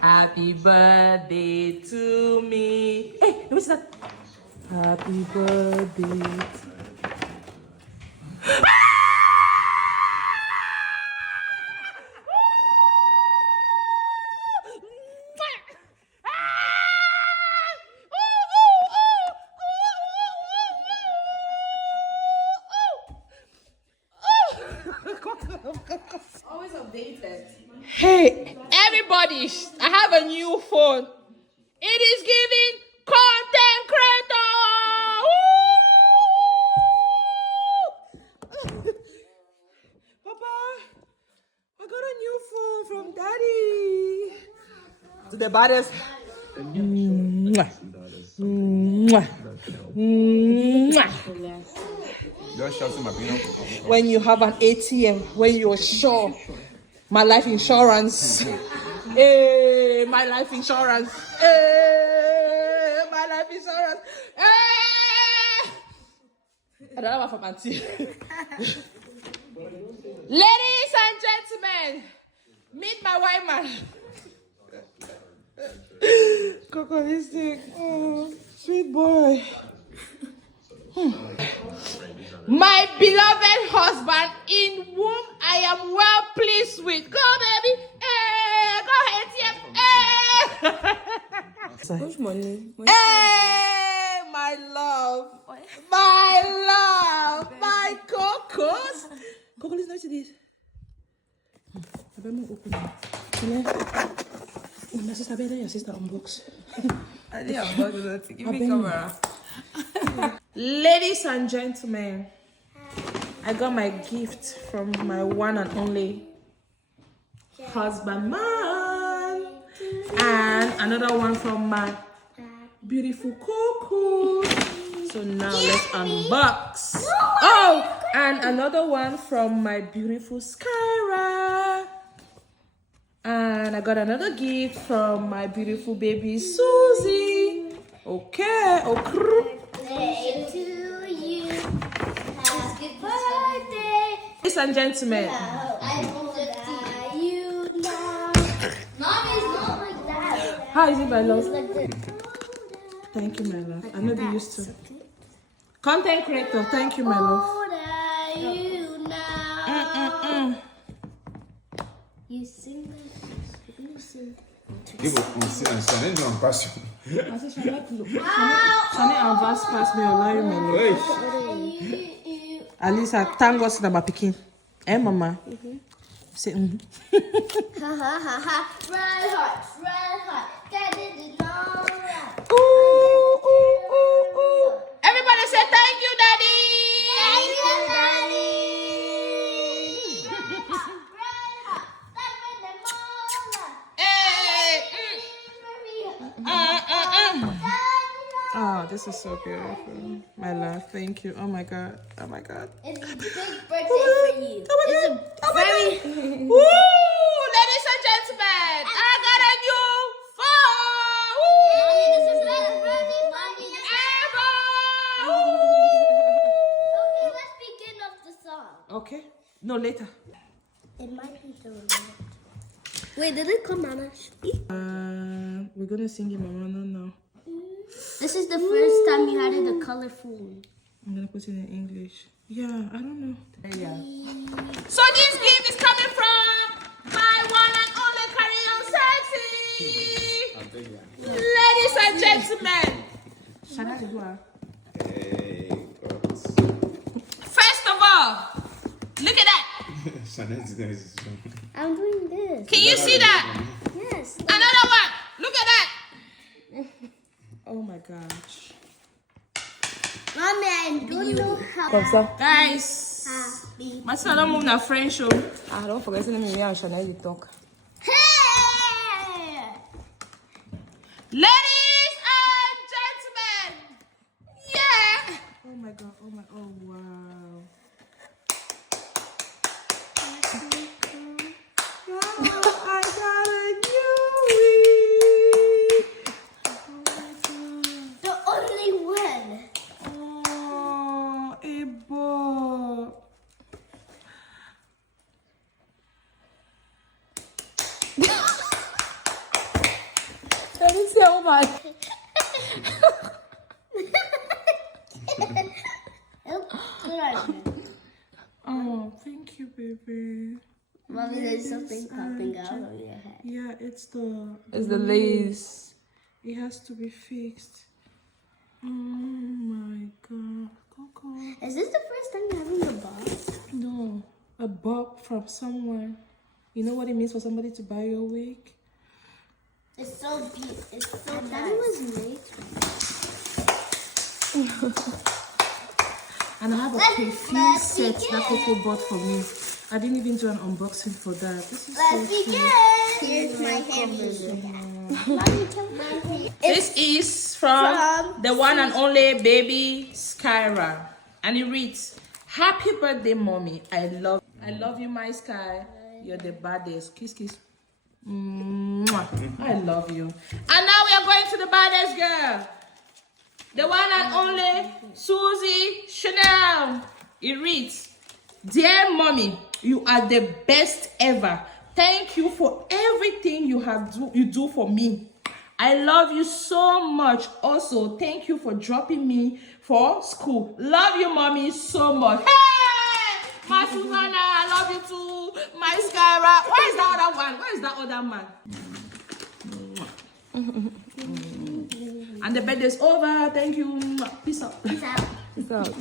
Happy birthday to me. Hey, let me see that. Happy birthday. Always updated. Hey, everybody, I have a new phone. It is giving content creator. Papa, I got a new phone from Daddy. To the baddest. Mwah. Mwah. Mwah. When you have an ATM, when you're sure, my life insurance. Hey, my life insurance. Hey, my life insurance. Hey. I don't have a fancy. Ladies and gentlemen, meet my white man. Coco, this thing. Oh, sweet boy. My beloved husband, in whom I am well pleased with. Go, baby. Go ahead, yeah. Much money. Hey, my love. My love. My cocos. Coco, listen to this. I better open it. My sister better, your sister unbox. I didn't unbox it. Give me camera. Ladies and gentlemen, I got my gift from my one and only husband man, and another one from my beautiful Coco. So now let's unbox. Oh, and another one from my beautiful Skyra. And I got another gift from my beautiful baby Susie. Okay, okay. To you. Happy birthday. Ladies and gentlemen, I want to you now. Mom is not like that. how is it, my love? Like this. Thank you, my love. I know be used to. Content creator, thank you, my love. Old are you now? You sing like this. You sing. Give us one passion. I said, Shani and Vas pass me online, my love. At least I thank God that my picking. Eh, mama? Say, Ha ha ha ha. Red hot. Get it all right. ooh, ooh, ooh, ooh. Everybody say thank you, Daddy. Thank you, Daddy. Red hot. Oh, this is so beautiful. My love, thank you. Oh my God. Oh my God. It's a big birthday for you. It's a very... Woo! Ladies and gentlemen, I got a new phone! Mommy, this is not a birthday. Mommy, this is... Woo! Okay, let's begin off the song. Okay. No, later. It might be the remote. Wait, did it come out? We're gonna sing it, Mama. No. This is the first time you had it a colorful. I'm gonna put it in English. Yeah, I don't know. Yeah. So this gift is coming from my one and only Carry On Sexy. Ladies and gentlemen. First of all, look at that. I'm doing this. Can you see that? Yes. Another one. Look at that. Oh my gosh. Mommy, I don't know how. Guys, Happy. my son don't move na French show. Ah, don't forget to let me and Chanel talk. Hey! Ladies and gentlemen. Yeah. Oh my God. Oh my. Oh wow. I got a new The only one. Oh, Ebo. Oh my. Oh, thank you, baby. Mommy, there's something popping out of your head. Yeah, it's the lace. It has to be fixed. Oh my god, Coco. Is this the first time you're having a box? No, a bob from somewhere. You know what it means for somebody to buy your wig? It's so beautiful. It's so nice. It was made. And I have a perfume set that Coco bought for me. I didn't even do an unboxing for that. This is so Let's cute. begin. Here's my Mommy, come back here. This is from the one and only baby Skyra. And it reads, Happy birthday, mommy. I love you, my Sky. You're the baddest. Kiss, kiss. Mwah. I love you. And now we are going to the baddest girl. The one and only Susie Chanel. It reads, Dear mommy, you are the best ever. Thank you for everything you do for me. I love you so much. Also, thank you for dropping me for school. Love you, mommy, so much. Hey, my Susanna, I love you too. My Skyra. Where is that other one? Where is that other man? And the birthday is over. Thank you. Peace out. Peace out. Peace out.